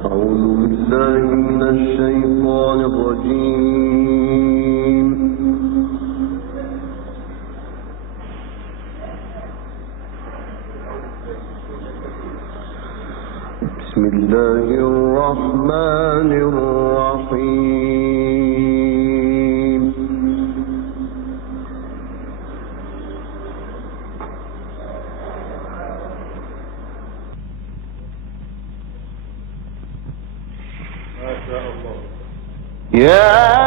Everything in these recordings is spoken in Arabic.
بسم الله الرحمن الرحيم. ما شاء الله. يا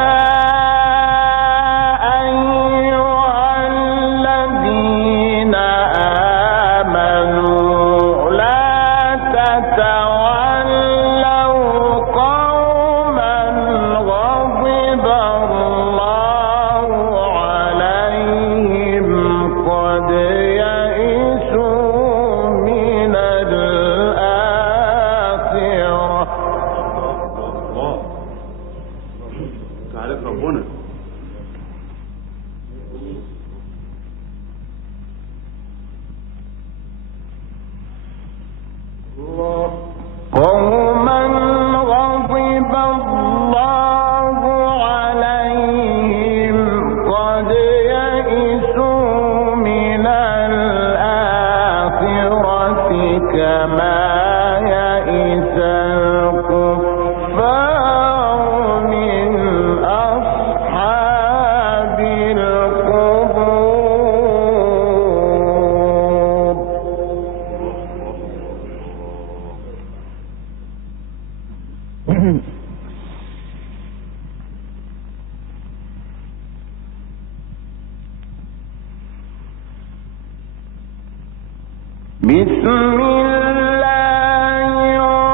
بسم الله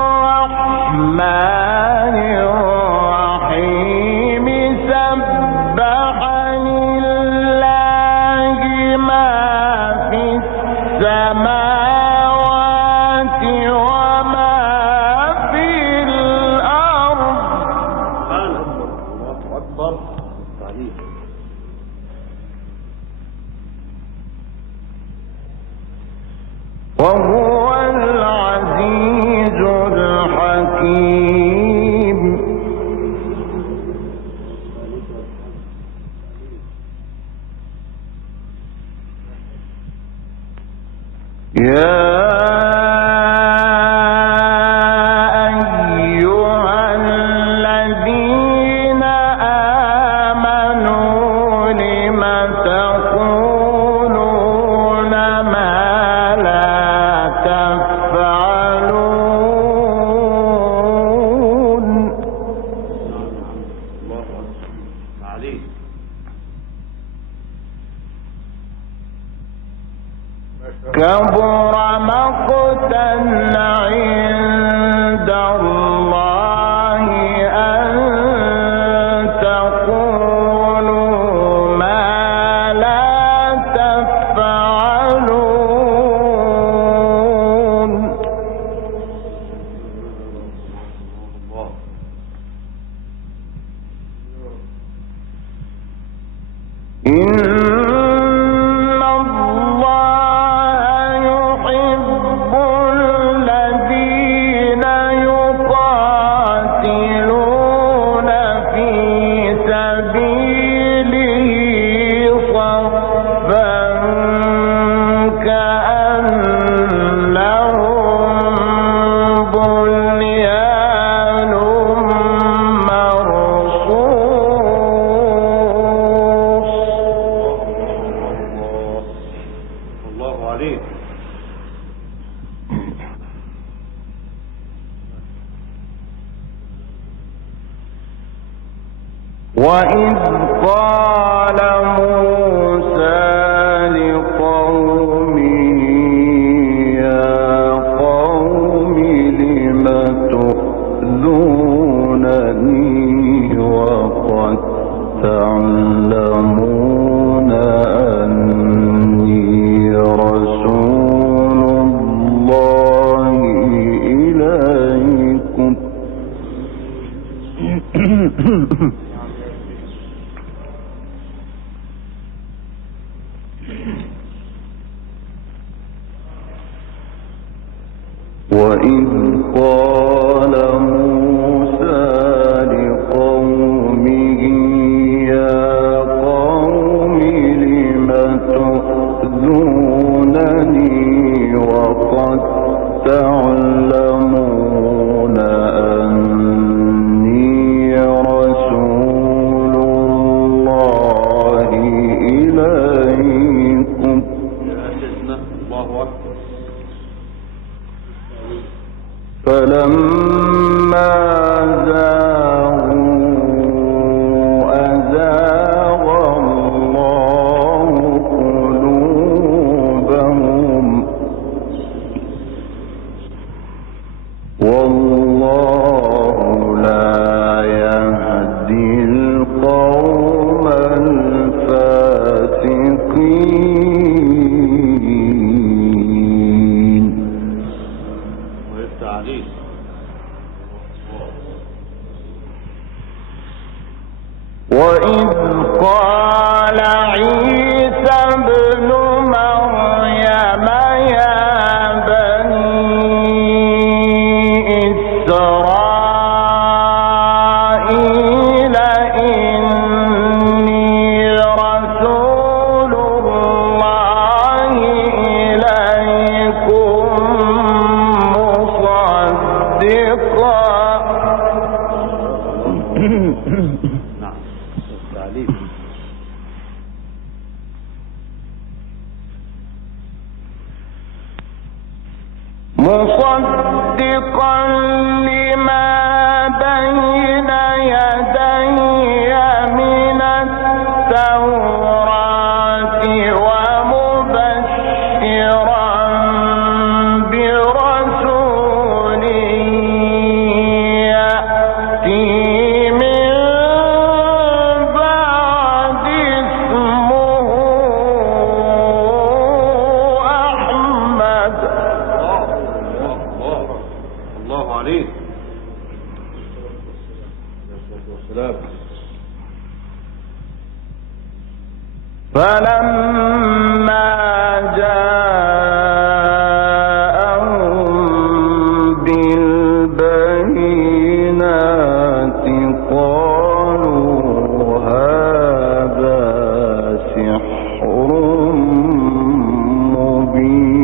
الرحمن الرحيم. سبح لله ما في السماوات وما في الأرض. الله أكبر. صحيح. وهو العزيز الحكيم. يا كبر مقتا عند الله أن تقولوا ما لا تفعلون. وإذ قال موسى لقومه يا قوم لم تؤذونني وقد تعلمون أني رسول الله إليكم. وإذ قال فلما زاغوا أزاغ الله قلوبهم والله لا يهدي القوم الفاسقين. والتعليل. وإذ قال عيسى ابن مريم يا بني إسرائيل إني رسول الله إليكم مصدقا نعم. والتعليل. مصدقا لما بين يدي من التوراة ومبشرا برسول يأتي من بعد اسمه أحمد. الله عليك. والسلام. فلما جاءهم بالبينات قالوا هذا سحر مبين.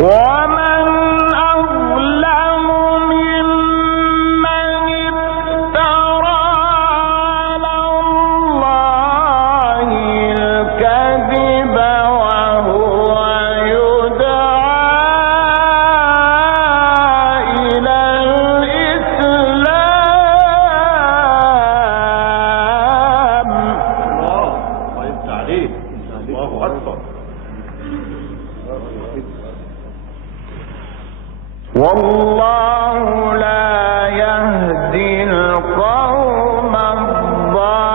ومن أظلم ممن افترى على الله الكذب وهو يدعى إلى الإسلام. الله. والتعليل. الله أكبر. والله لا يهدي القوم الظالمين.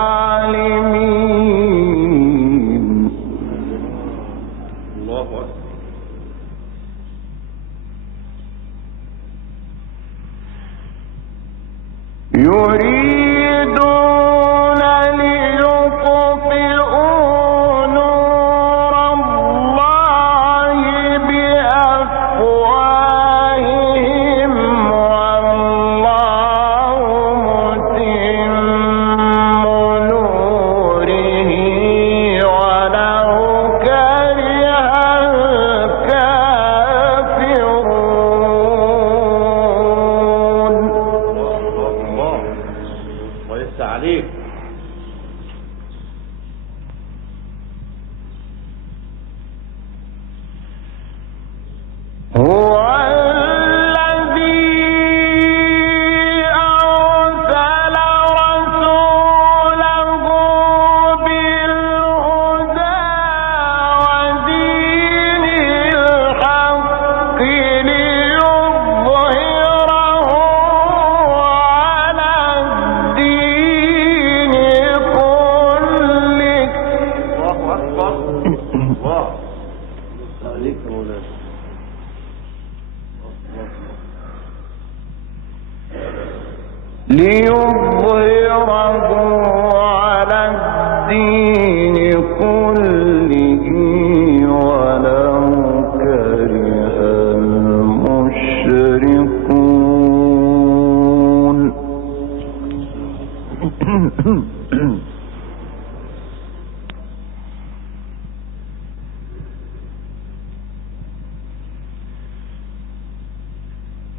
الله أكبر. يريدون ليطفئوا نور الله بأفواههم والله متم نوره ولو كره الكافرون. الله. والتعليل. هو الذي أرسل رسوله بالهدى ودين الحق ليظهره على الدين كله. الله أكبر. الله. عليك مولانا. ليظهره على الدين كله ولو كره المشركون.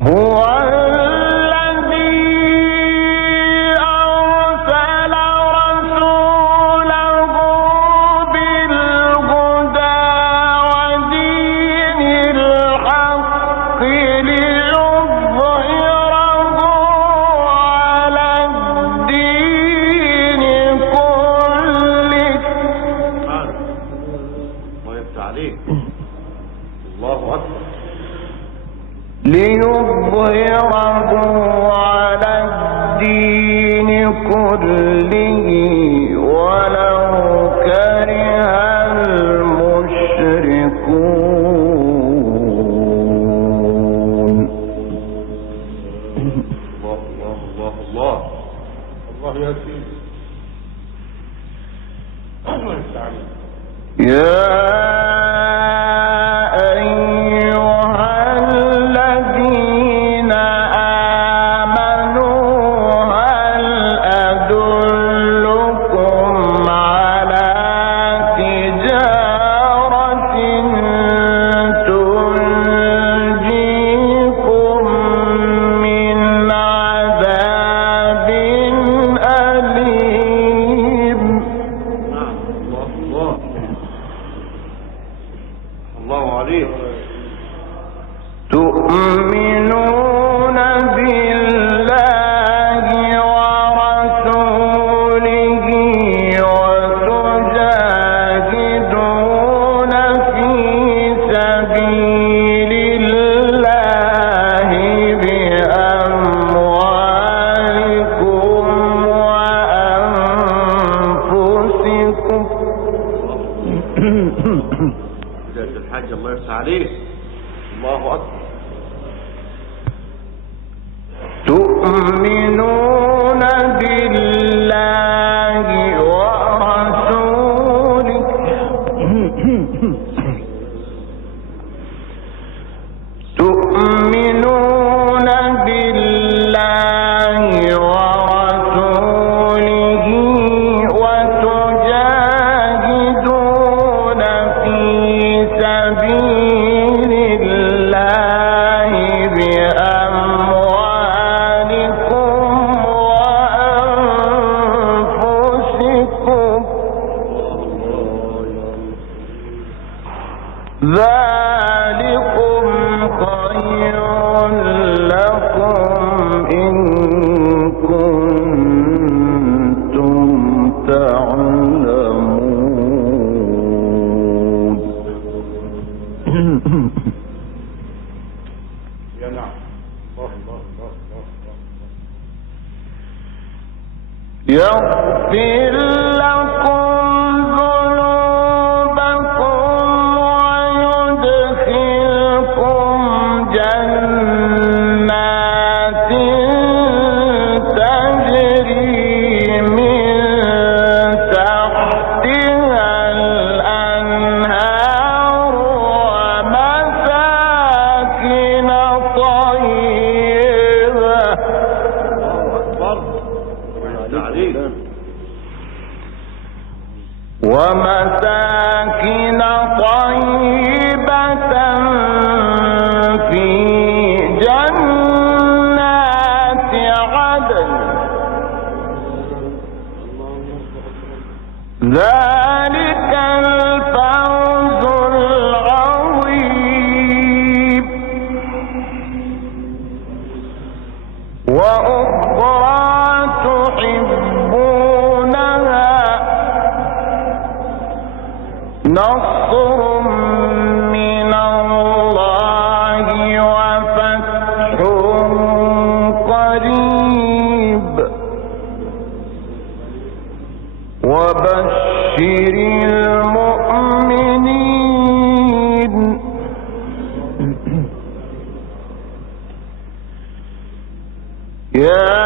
هو الذي ليظهره على الدين كله ولو كره المشركون. الله الله الله الله الله يا سيدي. الله يستعين. يا تؤمنون بالله ورسوله وتجاهدون في سبيل الله بأموالكم وأنفسكم. بداية الحج الله يفتح عليك. الله أكبر. تؤمنون بالله ورسوله تؤمنون بالله ورسوله وتجاهدون في سبيل الله بأموالكم وأنفسكم. ذلكم خير لكم إن كنتم تعلمون. يا نعم. الله الله الله الله. يغفر لكم ذنوبكم ويدخلكم جنات تجري من تحتها الأنهار ومساكن طيبة. الله أكبر. عليك. ومساكن طيبة في جنات عدن. ذلك الفوز العظيم. وأخرى تحبونها نصر من الله وفتح قريب وبشر المؤمنين. يا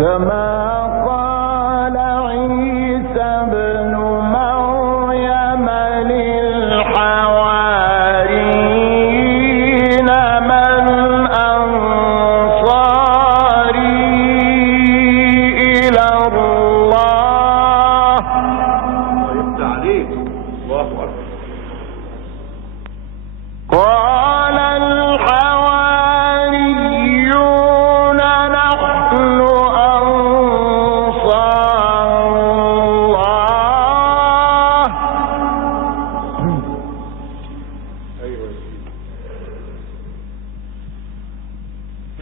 كما قال عيسى ابن مريم للحواريين من أنصاري إلى الله. يفتح عليك. الله أكبر. قال الحواريون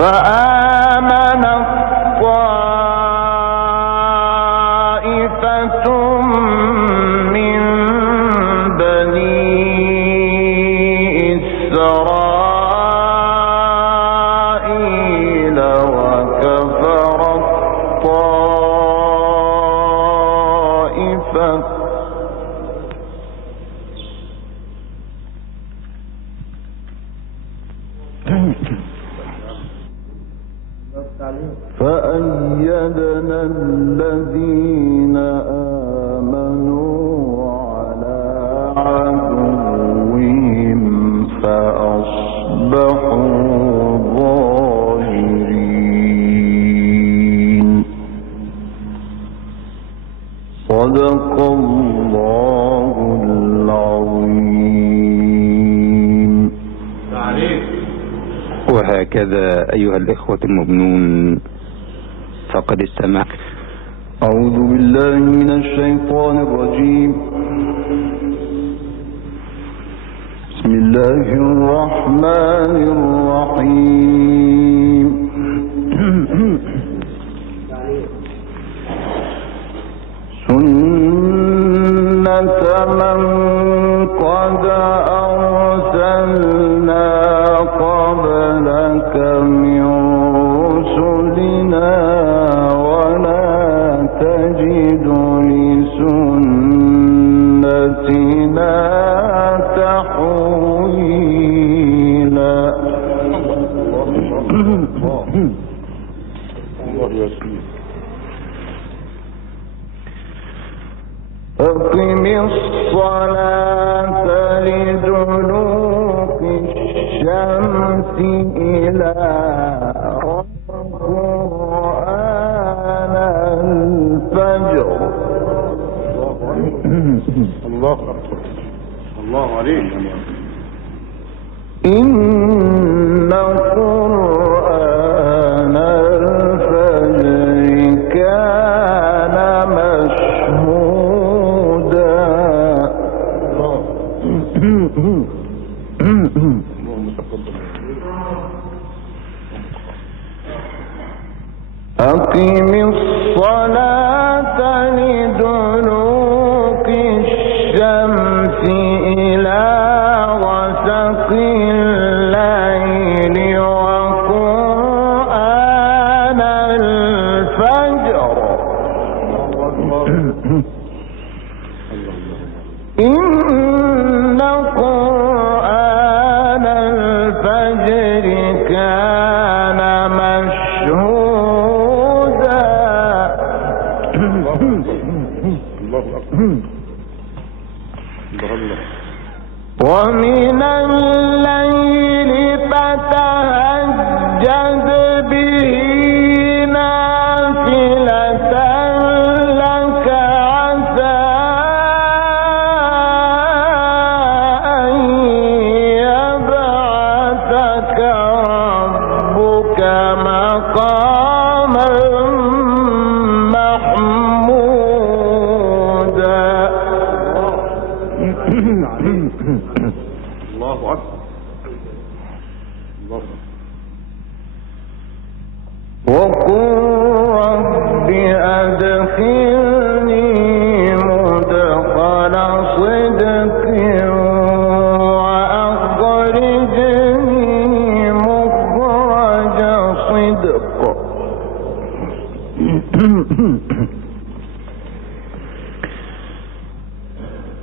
فآمنت طائفة من بني إسرائيل وكفرت طائفة فأيدنا الذين آمنوا على عدوهم فأصبحوا ظاهرين. صدق الله العظيم. وهكذا أيها الإخوة المؤمنون فقد استمع. أعوذ بالله من الشيطان الرجيم. بسم الله الرحمن الرحيم. سنة من قد أرسلنا قبلك من رسلنا ولا تجد لسنتنا تحويلا. أقم الصلاة لدلوك الشمس إلى قرآن الفجر. الله أكبر. الله عليك. إن قرآن الفجر كان مشهودا. أقم الصلاة لدلوك الشمس إلى غسق الليل وقرآن الفجر. إن قرآن الفجر كان مشهودا. ومن الليل فتهجد به نافلة لك عسى أن يبعثك ربك مقاما محمودا. الله أكبر. الله أكبر. وقل رب أدخلني مدخل صدق وأخرجني مخرج صدق.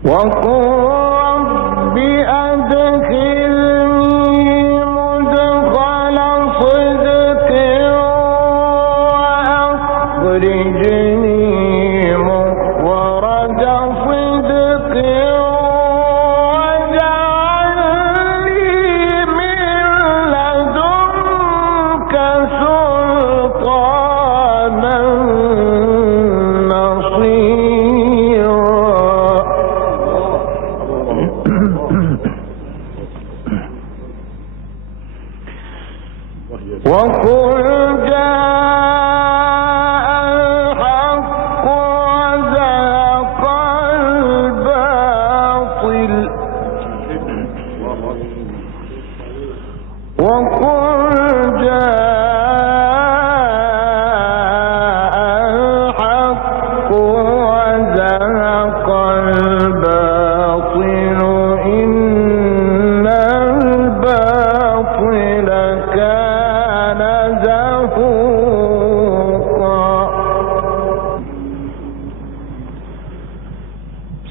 وقل رب أدخلني مدخل صدق وأخرجني مخرج صدق واجعل لي من لدنك سلطانا نصيرا.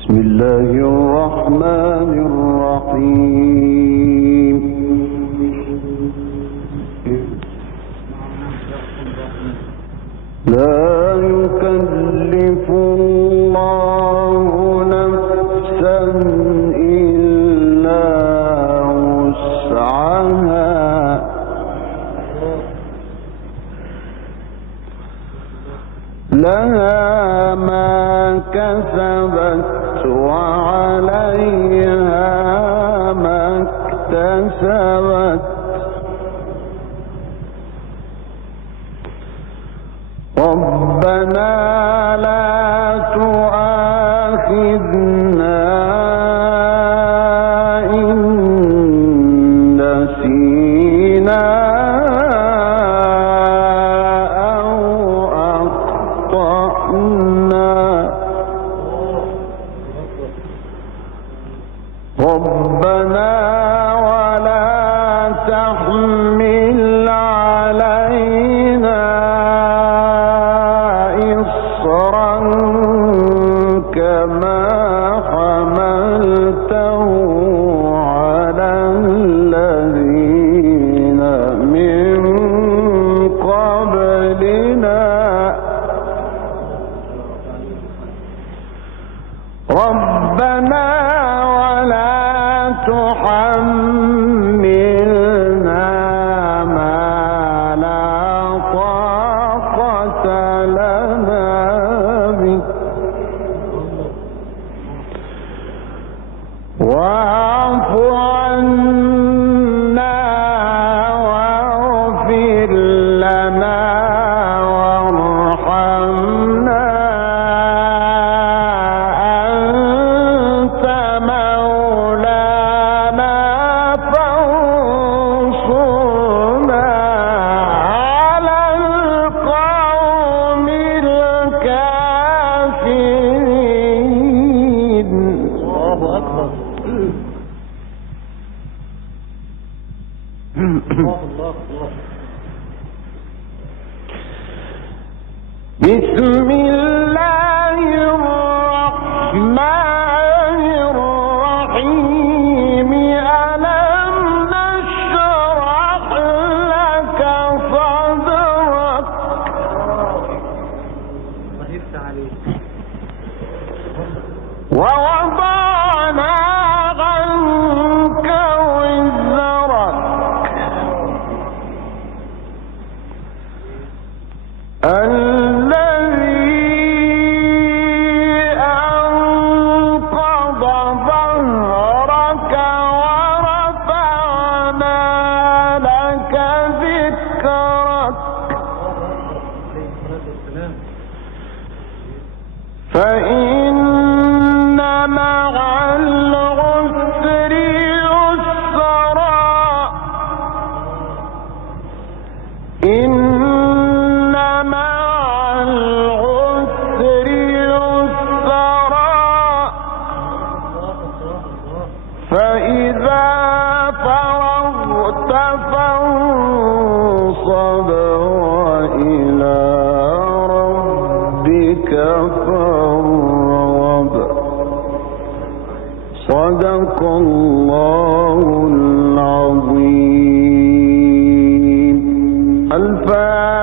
بسم الله الرحمن الرحيم لا يكلف الله نفسا إلا وسعها لها ما كسبت وعليها ما اكتسبت ربنا لا تؤاخذنا إن نسينا أو أخطأنا ربنا ولا تحمل علينا إصرا كما حملته على الذين من قبلنا ربنا ولا تحملنا ما لا طاقة لنا به واعف عنا واغفر لنا وارحمنا أنت مولانا فانصرنا على القوم الكافرين. الله أكبر. بسم الله الرحمن الرحيم ألم نشرح لك صدرك ووضعنا عنك وزرك الذي أنقض ظهرك ورفعنا لك ذكرك فإن مع العسر يسرا إن مع العسر يسرا فإذا فرغت فانصب وإلى ربك فارغب. صدق الله العظيم. الفاتحة.